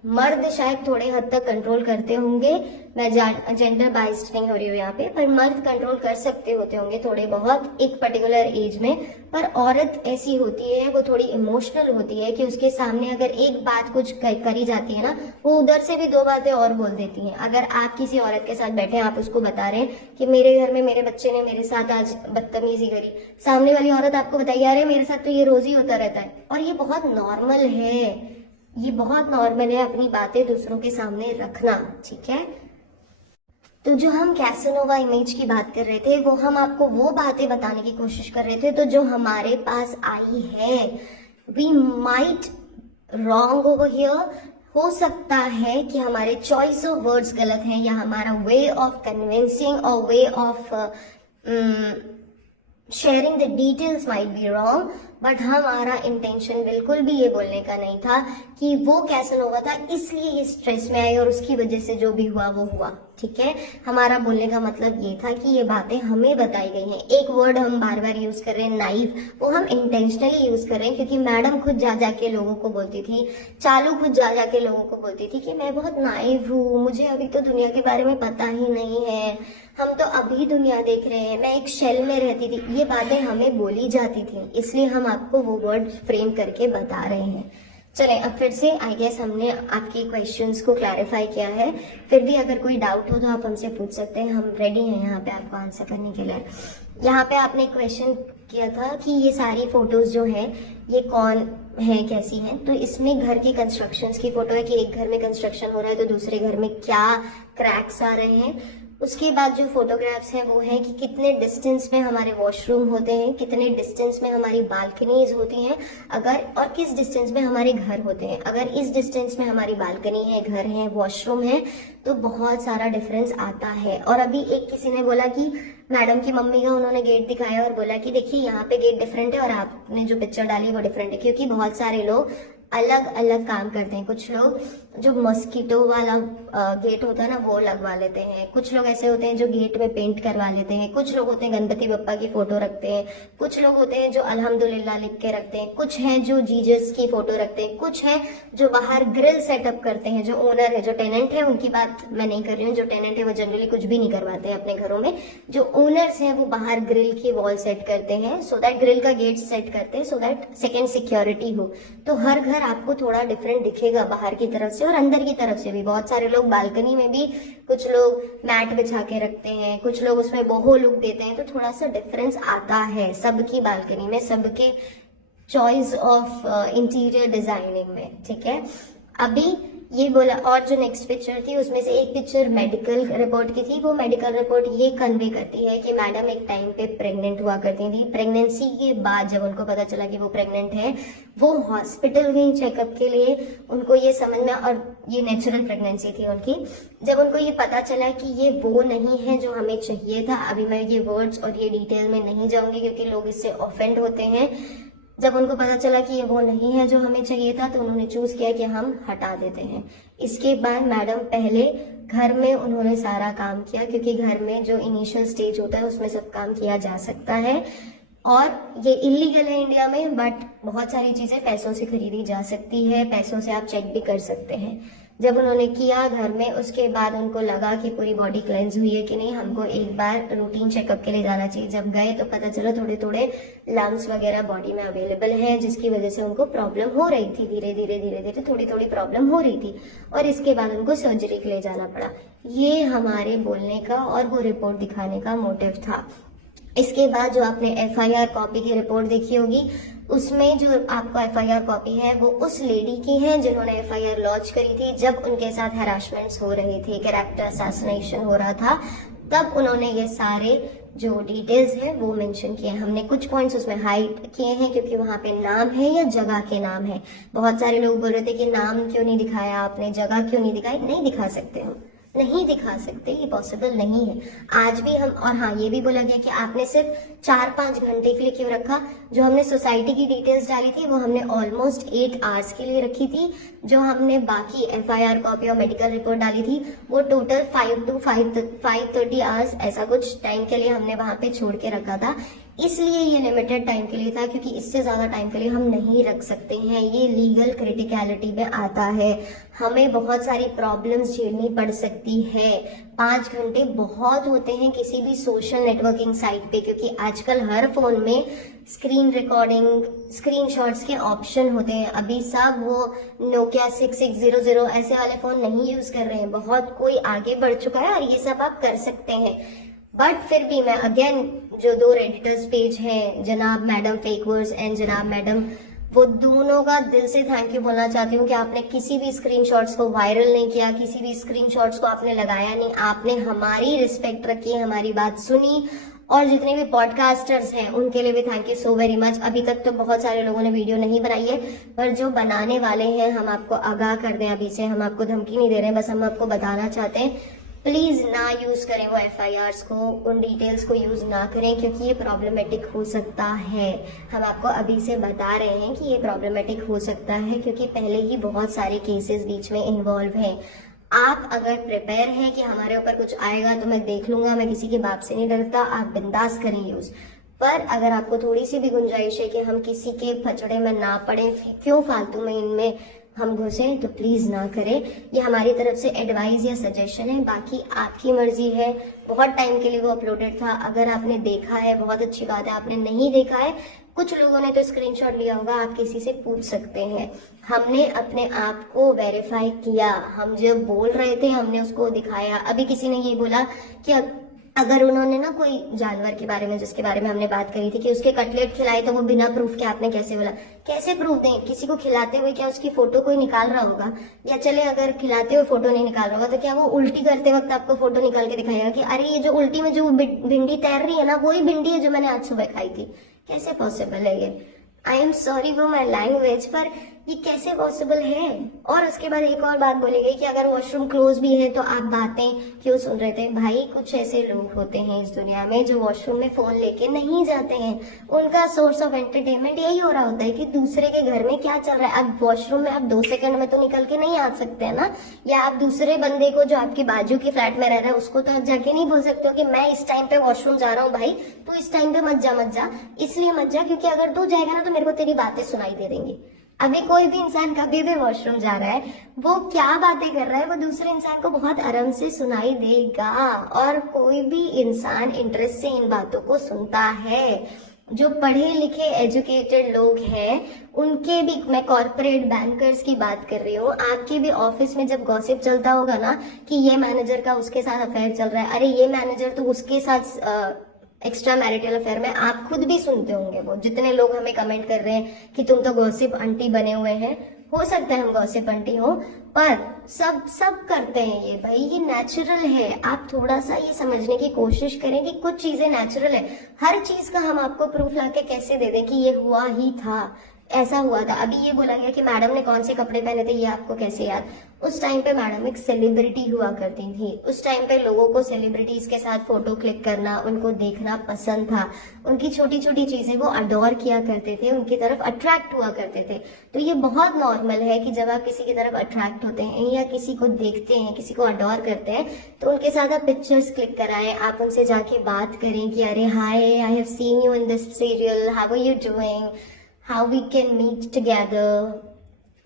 मर्द शायद थोड़े हद तक कंट्रोल करते होंगे, मैं जेंडर बाइस्ड नहीं हो रही हूँ यहाँ पे, पर मर्द कंट्रोल कर सकते होते होंगे थोड़े बहुत एक पर्टिकुलर एज में। पर औरत ऐसी होती है, वो थोड़ी इमोशनल होती है कि उसके सामने अगर एक बात कुछ करी जाती है ना, वो उधर से भी 2 बातें और बोल देती हैं। अगर आप किसी औरत के साथ बैठे हैं, आप उसको बता रहे हैं कि मेरे घर में मेरे बच्चे ने मेरे साथ आज बदतमीजी करी, सामने वाली औरत आपको बताइए अरे मेरे साथ तो ये रोज ही होता रहता है, और ये बहुत नॉर्मल है, ये बहुत नॉर्मल है अपनी बातें दूसरों के सामने रखना, ठीक है। तो जो हम कैसनोवा इमेज की बात कर रहे थे, वो हम आपको वो बातें बताने की कोशिश कर रहे थे तो जो हमारे पास आई है। We might wrong over here, हो सकता है कि हमारे चॉइस ऑफ वर्ड्स गलत हैं, या हमारा वे ऑफ कन्विंसिंग और way of sharing the details might be wrong, but हमारा इंटेंशन बिल्कुल भी ये बोलने का नहीं था कि वो कैसनोवा था इसलिए ये स्ट्रेस में आई और उसकी वजह से जो भी हुआ वो हुआ, ठीक है। हमारा बोलने का मतलब ये था कि ये बातें हमें बताई गई हैं। एक वर्ड हम बार बार यूज कर रहे हैं नाइव, वो हम इंटेंशनली यूज कर रहे हैं क्योंकि मैडम खुद जा जाके लोगों को बोलती थी, चालू खुद जा जाके लोगों को बोलती थी कि मैं बहुत नाइव हूँ, मुझे अभी तो दुनिया के बारे में पता ही नहीं है, हम तो अभी दुनिया देख रहे हैं, मैं एक शेल में रहती थी। ये बातें हमें बोली जाती थी, इसलिए हम आपको वो वर्ड फ्रेम करके बता रहे हैं। चलें अब फिर से आई गेस हमने आपके क्वेश्चंस को क्लैरिफाई किया है। फिर भी अगर कोई डाउट हो तो आप हमसे पूछ सकते हैं, हम रेडी हैं यहाँ पे आपको आंसर करने के लिए। यहाँ पे आपने क्वेश्चन किया था कि ये सारी फोटोज जो है ये कौन है, कैसी हैं, तो इसमें घर की कंस्ट्रक्शंस की फोटो है कि एक घर में कंस्ट्रक्शन हो रहा है तो दूसरे घर में क्या क्रैक्स आ रहे हैं। उसके बाद जो फोटोग्राफ्स हैं वो है कि कितने डिस्टेंस में हमारे वॉशरूम होते हैं, कितने डिस्टेंस में हमारी बालकनीज होती हैं, अगर और किस डिस्टेंस में हमारे घर होते हैं। अगर इस डिस्टेंस में हमारी बालकनी है, घर है, वॉशरूम है, तो बहुत सारा डिफरेंस आता है। और अभी एक किसी ने बोला कि मैडम की मम्मी का उन्होंने गेट दिखाया और बोला कि देखिए यहाँ पे गेट डिफरेंट है और आपने जो पिक्चर डाली वो डिफरेंट है, क्योंकि बहुत सारे लोग अलग अलग काम करते हैं। कुछ लोग जो मॉस्किटो वाला गेट होता है ना वो लगवा लेते हैं, कुछ लोग ऐसे होते हैं जो गेट में पेंट करवा लेते हैं, कुछ लोग होते हैं गणपति बप्पा की फोटो रखते हैं, कुछ लोग होते हैं जो अल्हम्दुलिल्लाह लिख के रखते हैं, कुछ हैं जो जीसस की फोटो रखते हैं, कुछ हैं जो बाहर ग्रिल सेटअप करते हैं। जो ओनर है, जो टेनेंट है, उनकी बात मैं नहीं कर रही हूँ, जो टेनेंट है वो जनरली कुछ भी नहीं करवाते हैं अपने घरों में। जो ओनर्स हैं वो बाहर ग्रिल की वॉल सेट करते हैं, सो दैट ग्रिल का गेट सेट करते हैं, सो दैट सेकेंड सिक्योरिटी हो। तो हर घर आपको थोड़ा डिफरेंट दिखेगा बाहर की तरफ से और अंदर की तरफ से भी। बहुत सारे लोग बालकनी में भी कुछ लोग मैट बिछा के रखते हैं, कुछ लोग उसमें बोहो लुक देते हैं, तो थोड़ा सा डिफरेंस आता है सबकी बालकनी में, सबके चॉइस ऑफ इंटीरियर डिजाइनिंग में, ठीक है। अभी ये बोला, और जो नेक्स्ट पिक्चर थी उसमें से एक पिक्चर मेडिकल रिपोर्ट की थी। वो मेडिकल रिपोर्ट ये कन्वे करती है कि मैडम एक टाइम पे प्रेग्नेंट हुआ करती थी। प्रेगनेंसी के बाद जब उनको पता चला कि वो प्रेग्नेंट है, वो हॉस्पिटल गई चेकअप के लिए। उनको ये समझ में, और ये नेचुरल प्रेगनेंसी थी उनकी, जब उनको ये पता चला कि ये वो नहीं है जो हमें चाहिए था। अभी मैं ये वर्ड्स और ये डिटेल में नहीं जाऊंगी क्योंकि लोग इससे ऑफेंड होते हैं। जब उनको पता चला कि ये वो नहीं है जो हमें चाहिए था, तो उन्होंने चूज किया कि हम हटा देते हैं। इसके बाद मैडम पहले घर में उन्होंने सारा काम किया, क्योंकि घर में जो इनिशियल स्टेज होता है उसमें सब काम किया जा सकता है, और ये इलीगल है इंडिया में, बट बहुत सारी चीजें पैसों से खरीदी जा सकती है, पैसों से आप चेक भी कर सकते हैं। जब उन्होंने किया घर में, उसके बाद उनको लगा कि पूरी बॉडी क्लेंस हुई है कि नहीं, हमको एक बार रूटीन चेकअप के लिए जाना चाहिए। जब गए तो पता चला थोड़े थोड़े लंग्स वगैरह बॉडी में अवेलेबल है, जिसकी वजह से उनको प्रॉब्लम हो रही थी, धीरे धीरे थोड़ी थोड़ी प्रॉब्लम हो रही थी, और इसके बाद उनको सर्जरी के लिए जाना पड़ा। ये हमारे बोलने का और वो रिपोर्ट दिखाने का मोटिव था। इसके बाद जो आपने FIR कॉपी की रिपोर्ट देखी होगी, उसमें जो आपको FIR कॉपी है वो उस लेडी की है जिन्होंने FIR लॉन्च करी थी जब उनके साथ हैरासमेंट्स हो रहे थे, कैरेक्टर असैसिनेशन हो रहा था, तब उन्होंने ये सारे जो डिटेल्स हैं वो मेंशन किए हैं। हमने कुछ पॉइंट्स उसमें हाइड किए हैं क्योंकि वहां पे नाम है या जगह के नाम है। बहुत सारे लोग बोल रहे थे कि नाम क्यों नहीं दिखाया आपने, जगह क्यों नहीं दिखाई। नहीं दिखा सकते, हम नहीं दिखा सकते, ये पॉसिबल नहीं है आज भी हम। और हाँ, ये भी बोला गया कि आपने सिर्फ 4-5 घंटे के लिए क्यों रखा। जो हमने सोसाइटी की डिटेल्स डाली थी वो हमने ऑलमोस्ट 8 आवर्स के लिए रखी थी। जो हमने बाकी FIR कॉपी और मेडिकल रिपोर्ट डाली थी वो टोटल 5 to 5:30 आवर्स ऐसा कुछ टाइम के लिए हमने वहां पे छोड़ के रखा था। इसलिए ये लिमिटेड टाइम के लिए था, क्योंकि इससे ज्यादा टाइम के लिए हम नहीं रख सकते हैं। ये लीगल क्रिटिकलिटी में आता है, हमें बहुत सारी प्रॉब्लम्स झेलनी पड़ सकती है। 5 घंटे बहुत होते हैं किसी भी सोशल नेटवर्किंग साइट पे, क्योंकि आजकल हर फोन में स्क्रीन रिकॉर्डिंग, स्क्रीनशॉट्स के ऑप्शन होते हैं। अभी सब वो Nokia 6600 ऐसे वाले फोन नहीं यूज कर रहे हैं, बहुत कोई आगे बढ़ चुका है और ये सब आप कर सकते हैं। बट फिर भी मैं अगेन जो 2 रेडिटर्स पेज हैं, जनाब मैडम फेक वर्ड्स एंड जनाब मैडम, वो दोनों का दिल से थैंक यू बोलना चाहती हूँ कि आपने किसी भी स्क्रीनशॉट्स को वायरल नहीं किया, किसी भी स्क्रीनशॉट्स को आपने लगाया नहीं, आपने हमारी रिस्पेक्ट रखी, हमारी बात सुनी। और जितने भी पॉडकास्टर्स हैं उनके लिए भी thank you so very much. अभी तक तो बहुत सारे लोगों ने वीडियो नहीं बनाई है, पर जो बनाने वाले हैं हम आपको आगाह कर दें अभी से, हम आपको धमकी नहीं दे रहे हैं, बस हम आपको बताना चाहते हैं प्लीज ना यूज करें वो FIRs को, उन डिटेल्स को यूज ना करें, क्योंकि ये प्रॉब्लमेटिक हो सकता है। हम आपको अभी से बता रहे हैं कि ये प्रॉब्लमेटिक हो सकता है, क्योंकि पहले ही बहुत सारे केसेस बीच में इन्वॉल्व हैं। आप अगर प्रिपेयर हैं कि हमारे ऊपर कुछ आएगा तो मैं देख लूंगा, मैं किसी के बाप से नहीं डरता, आप बिंदास करें यूज। पर अगर आपको थोड़ी सी भी गुंजाइश है कि हम किसी के फचड़े में ना पड़े, क्यों फालतू में इनमें हम घुसे, तो प्लीज ना करें। ये हमारी तरफ से एडवाइस या सजेशन है, बाकी आपकी मर्जी है। बहुत टाइम के लिए वो अपलोडेड था, अगर आपने देखा है बहुत अच्छी बात है, आपने नहीं देखा है, कुछ लोगों ने तो स्क्रीनशॉट लिया होगा, आप किसी से पूछ सकते हैं। हमने अपने आप को वेरीफाई किया, हम जब बोल रहे थे हमने उसको दिखाया। अभी किसी ने ये बोला कि अगर उन्होंने ना कोई जानवर के बारे में, जिसके बारे में हमने बात करी थी कि उसके कटलेट खिलाए, तो वो बिना प्रूफ के आपने कैसे बोला। कैसे प्रूफ दें? किसी को खिलाते हुए क्या उसकी फोटो कोई निकाल रहा होगा? या चले अगर खिलाते हुए फोटो नहीं निकाल रहा होगा तो क्या वो उल्टी करते वक्त आपको फोटो निकाल के दिखाएगा कि अरे ये जो उल्टी में जो भिंडी तैर रही है ना, वही भिंडी है जो मैंने आज सुबह खाई थी? कैसे पॉसिबल है ये? I am sorry for my language, पर ये कैसे पॉसिबल है? और उसके बाद एक और बात बोली गई कि अगर वॉशरूम क्लोज भी है तो आप बातें क्यों सुन रहे थे। भाई, कुछ ऐसे लोग होते हैं इस दुनिया में जो वॉशरूम में फोन लेके नहीं जाते हैं, उनका सोर्स ऑफ एंटरटेनमेंट यही हो रहा होता है कि दूसरे के घर में क्या चल रहा है। अब वॉशरूम में आप 2 सेकंड में तो निकल के नहीं आ सकते हैं ना, या आप दूसरे बंदे को जो आपके बाजू के फ्लैट में रह रहा है उसको तो आप जाके नहीं बोल सकते हो कि मैं इस टाइम पे वॉशरूम जा रहा हूँ, भाई तू इस टाइम पे मत जा। इसलिए मत जा क्योंकि अगर तू जाएगा ना तो मेरे को तेरी बातें सुनाई दे देंगी। अभी कोई भी इंसान कभी भी वॉशरूम जा रहा है, वो क्या बातें कर रहा है वो दूसरे इंसान को बहुत आराम से सुनाई देगा, और कोई भी इंसान इंटरेस्ट से इन बातों को सुनता है। जो पढ़े लिखे एजुकेटेड लोग हैं उनके भी, मैं कॉर्पोरेट बैंकर्स की बात कर रही हूँ, आपके भी ऑफिस में जब गॉसिप चलता होगा ना कि ये मैनेजर का उसके साथ अफेयर चल रहा है, अरे ये मैनेजर तो उसके साथ एक्स्ट्रा मैरिटल अफेयर में, आप खुद भी सुनते होंगे। वो जितने लोग हमें कमेंट कर रहे हैं कि तुम तो गॉसिप आंटी बने हुए हैं, हो सकता है हम गॉसिप आंटी हो, पर सब करते हैं ये। भाई ये नेचुरल है, आप थोड़ा सा ये समझने की कोशिश करें कि कुछ चीजें नेचुरल है। हर चीज का हम आपको प्रूफ लाके कैसे दे दें कि ये हुआ ही था, ऐसा हुआ था। अभी ये बोला गया कि मैडम ने कौन से कपड़े पहने थे, ये आपको कैसे याद? उस टाइम पे मैडम एक सेलिब्रिटी हुआ करती थी। उस टाइम पे लोगों को सेलिब्रिटीज के साथ फोटो क्लिक करना, उनको देखना पसंद था, उनकी छोटी छोटी चीजें वो अडोर किया करते थे, उनकी तरफ अट्रैक्ट हुआ करते थे। तो ये बहुत नॉर्मल है कि जब आप किसी की तरफ अट्रैक्ट होते हैं या किसी को देखते हैं, किसी को अडोर करते हैं, तो उनके साथ आप पिक्चर्स क्लिक कराएं, आप उनसे जाके बात करें कि अरे hi, I have seen you in this serial, how are you doing, how we can meet together.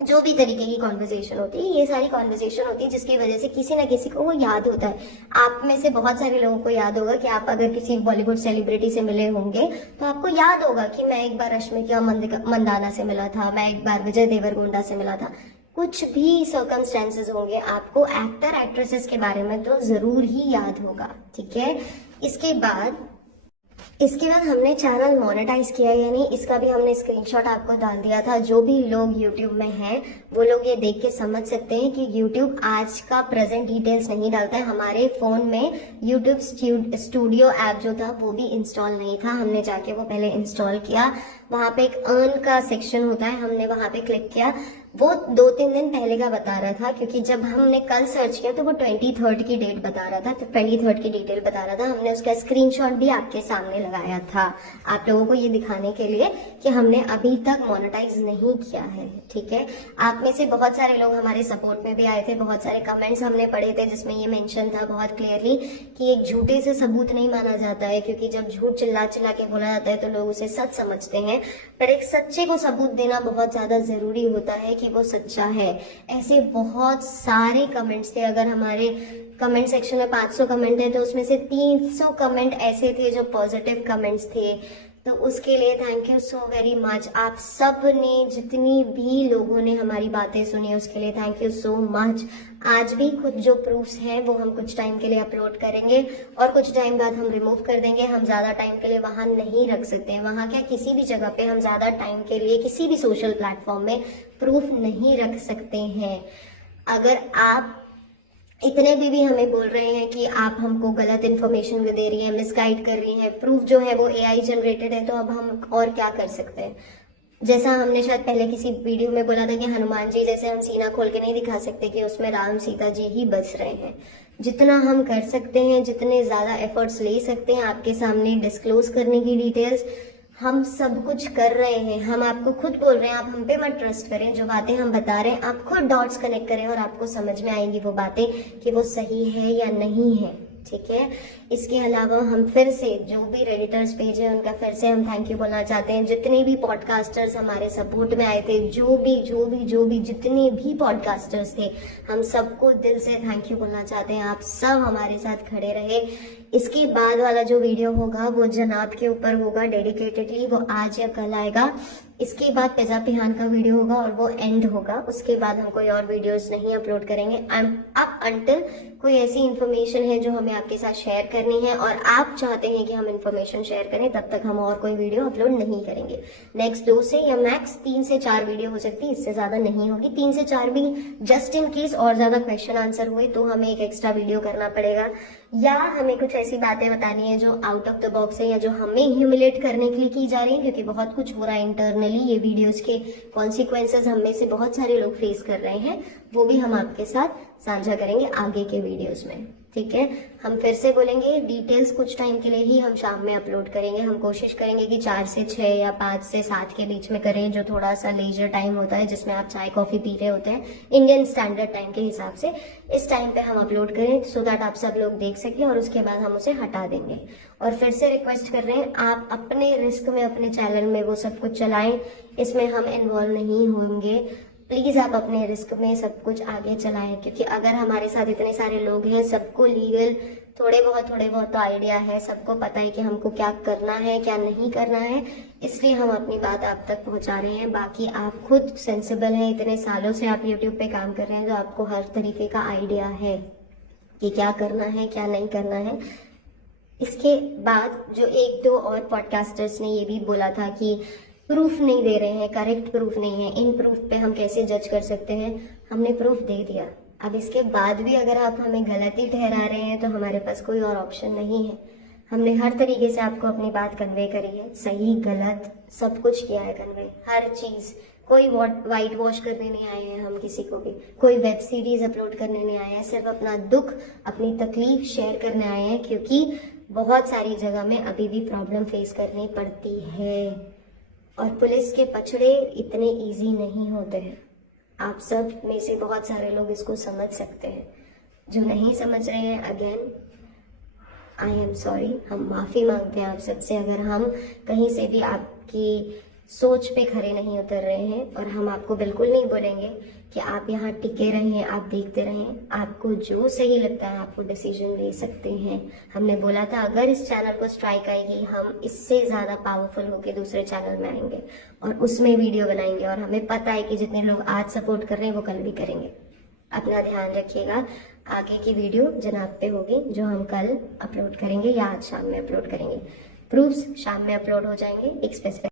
जो भी तरीके की कॉन्वर्जेशन होती है, ये सारी कॉन्वर्जेशन होती है जिसकी वजह से किसी ना किसी को वो याद होता है। आप में से बहुत सारे लोगों को याद होगा कि आप अगर किसी बॉलीवुड सेलिब्रिटी से मिले होंगे तो आपको याद होगा कि मैं एक बार रश्मिका मंदाना से मिला था, मैं एक बार विजय देवरकोंडा से मिला था। कुछ भी सर्कमस्टेंसेस होंगे, आपको एक्टर एक्ट्रेसेस के बारे में तो जरूर ही याद होगा, ठीक है। इसके बाद हमने चैनल मोनेटाइज किया या नहीं, इसका भी हमने स्क्रीनशॉट आपको डाल दिया था। जो भी लोग YouTube में हैं वो लोग ये देख के समझ सकते हैं कि YouTube आज का प्रेजेंट डिटेल्स नहीं डालता है। हमारे फोन में YouTube स्टूडियो ऐप जो था वो भी इंस्टॉल नहीं था, हमने जाके वो पहले इंस्टॉल किया। वहां पे एक अर्न का सेक्शन होता है, हमने वहां पे क्लिक किया। वो 2-3 दिन पहले का बता रहा था, क्योंकि जब हमने कल सर्च किया तो वो 23rd की डेट बता रहा था, तो 23rd की डिटेल बता रहा था। हमने उसका स्क्रीनशॉट भी आपके सामने लगाया था आप लोगों को ये दिखाने के लिए कि हमने अभी तक मोनेटाइज नहीं किया है, ठीक है। आप में से बहुत सारे लोग हमारे सपोर्ट में भी आए थे, बहुत सारे कमेंट्स हमने पढ़े थे जिसमें ये मेंशन था बहुत क्लियरली कि एक झूठे से सबूत नहीं माना जाता है, क्योंकि जब झूठ चिल्ला चिल्ला के बोला जाता है तो लोग उसे सच समझते हैं, पर एक सच्चे को सबूत देना बहुत ज्यादा जरूरी होता है कि वो सच्चा है। ऐसे बहुत सारे कमेंट्स थे, अगर हमारे कमेंट सेक्शन में 500 कमेंट है तो उसमें से 300 कमेंट ऐसे थे जो पॉजिटिव कमेंट्स थे। तो उसके लिए thank you so very much. आप सब ने, जितनी भी लोगों ने हमारी बातें सुनी उसके लिए थैंक यू सो मच। आज भी कुछ जो प्रूफ्स हैं वो हम कुछ टाइम के लिए अपलोड करेंगे और कुछ टाइम बाद हम रिमूव कर देंगे। हम ज्यादा टाइम के लिए वहां नहीं रख सकते हैं, वहां क्या किसी भी जगह पे हम ज्यादा टाइम के लिए किसी भी सोशल प्लेटफॉर्म में प्रूफ नहीं रख सकते हैं। अगर आप इतने भी हमें बोल रहे हैं कि आप हमको गलत इन्फॉर्मेशन दे रही हैं, मिसगाइड कर रही हैं, प्रूफ जो है वो AI जनरेटेड है, तो अब हम और क्या कर सकते हैं। जैसा हमने शायद पहले किसी वीडियो में बोला था कि हनुमान जी जैसे हम सीना खोल के नहीं दिखा सकते कि उसमें राम सीता जी ही बस रहे हैं। जितना हम कर सकते हैं, जितने ज्यादा एफर्ट्स ले सकते हैं आपके सामने डिस्क्लोज करने की डिटेल्स, हम सब कुछ कर रहे हैं। हम आपको खुद बोल रहे हैं, आप हम पे मत ट्रस्ट करें। जो बातें हम बता रहे हैं आप खुद डॉट्स कनेक्ट करें और आपको समझ में आएंगी वो बातें कि वो सही है या नहीं है, ठीक है। इसके अलावा हम फिर से जो भी रेडिटर्स पेज है उनका फिर से हम थैंक यू बोलना चाहते हैं। जितने भी पॉडकास्टर्स हमारे सपोर्ट में आए थे, जो भी जितने भी पॉडकास्टर्स थे, हम सबको दिल से थैंक यू बोलना चाहते हैं। आप सब हमारे साथ खड़े रहे। इसके बाद वाला जो वीडियो होगा वो जनाब के ऊपर होगा डेडिकेटेडली, वो आज या कल आएगा। इसके बाद पेजा पिहान का वीडियो होगा और वो एंड होगा। उसके बाद हम कोई और वीडियोस नहीं अपलोड करेंगे अब अंटिल कोई ऐसी इन्फॉर्मेशन है जो हमें आपके साथ शेयर करनी है और आप चाहते हैं कि हम इन्फॉर्मेशन शेयर करें, तब तक हम और कोई वीडियो अपलोड नहीं करेंगे। नेक्स्ट 2 से या मैक्स 3 से 4 वीडियो हो सकती है, इससे ज्यादा नहीं होगी। 3 से 4 भी जस्ट इन केस और ज्यादा क्वेश्चन आंसर हुए तो हमें एक एक्स्ट्रा वीडियो करना पड़ेगा, या हमें कुछ ऐसी बातें बतानी है जो आउट ऑफ द बॉक्स है या जो हमें ह्यूमिलेट करने के लिए की जा रही है, क्योंकि बहुत कुछ हो रहा है इंटरनली। ये वीडियोस के कॉन्सिक्वेंसेस हम में से बहुत सारे लोग फेस कर रहे हैं, वो भी हम आपके साथ साझा करेंगे आगे के वीडियोस में, ठीक है। हम फिर से बोलेंगे, डिटेल्स कुछ टाइम के लिए ही हम शाम में अपलोड करेंगे। हम कोशिश करेंगे कि 4 से 6 या 5 से 7 के बीच में करें, जो थोड़ा सा लेजर टाइम होता है जिसमें आप चाय कॉफी पी रहे होते हैं इंडियन स्टैंडर्ड टाइम के हिसाब से। इस टाइम पे हम अपलोड करें सो दैट आप सब लोग देख सकें और उसके बाद हम उसे हटा देंगे। और फिर से रिक्वेस्ट कर रहे हैं, आप अपने रिस्क में अपने चैनल में वो सब कुछ चलाएं, इसमें हम इन्वॉल्व नहीं होंगे। प्लीज आप अपने रिस्क में सब कुछ आगे चलाएं, क्योंकि अगर हमारे साथ इतने सारे लोग हैं, सबको लीगल थोड़े बहुत तो आइडिया है, सबको पता है कि हमको क्या करना है क्या नहीं करना है, इसलिए हम अपनी बात आप तक पहुंचा रहे हैं। बाकी आप खुद सेंसिबल हैं, इतने सालों से आप यूट्यूब पे काम कर रहे हैं, तो आपको हर तरीके का आइडिया है कि क्या करना है क्या नहीं करना है। इसके बाद जो 1-2 और पॉडकास्टर्स ने ये भी बोला था कि प्रूफ नहीं दे रहे हैं, करेक्ट प्रूफ नहीं है, इन प्रूफ पे हम कैसे जज कर सकते हैं। हमने प्रूफ दे दिया, अब इसके बाद भी अगर आप हमें गलत ही ठहरा रहे हैं तो हमारे पास कोई और ऑप्शन नहीं है। हमने हर तरीके से आपको अपनी बात कन्वे करी है, सही गलत सब कुछ किया है कन्वे, हर चीज कोई वाइट वॉश करने नहीं आए हैं हम किसी को भी, कोई वेब सीरीज अपलोड करने नहीं आए हैं, सिर्फ अपना दुख, अपनी तकलीफ शेयर करने आए हैं, क्योंकि बहुत सारी जगह में अभी भी प्रॉब्लम फेस करनी पड़ती है और पुलिस के पचड़े इतने इजी नहीं होते हैं। आप सब में से बहुत सारे लोग इसको समझ सकते हैं, जो नहीं समझ रहे हैं अगेन आई एम सॉरी, हम माफ़ी मांगते हैं आप सबसे अगर हम कहीं से भी आपकी सोच पे खरे नहीं उतर रहे हैं। और हम आपको बिल्कुल नहीं बोलेंगे कि आप यहाँ टिके रहें, आप देखते रहें, आपको जो सही लगता है आपको डिसीजन ले सकते हैं। हमने बोला था अगर इस चैनल को स्ट्राइक आएगी हम इससे ज़्यादा पावरफुल होकर दूसरे चैनल में आएंगे और उसमें वीडियो बनाएंगे, और हमें पता है कि जितने लोग आज सपोर्ट कर रहे हैं वो कल भी करेंगे। अपना ध्यान रखिएगा, आगे की वीडियो जनाब पे होगी जो हम कल अपलोड करेंगे या आज शाम में अपलोड करेंगे। प्रूफ्स शाम में अपलोड हो जाएंगे एक स्पेसिफिक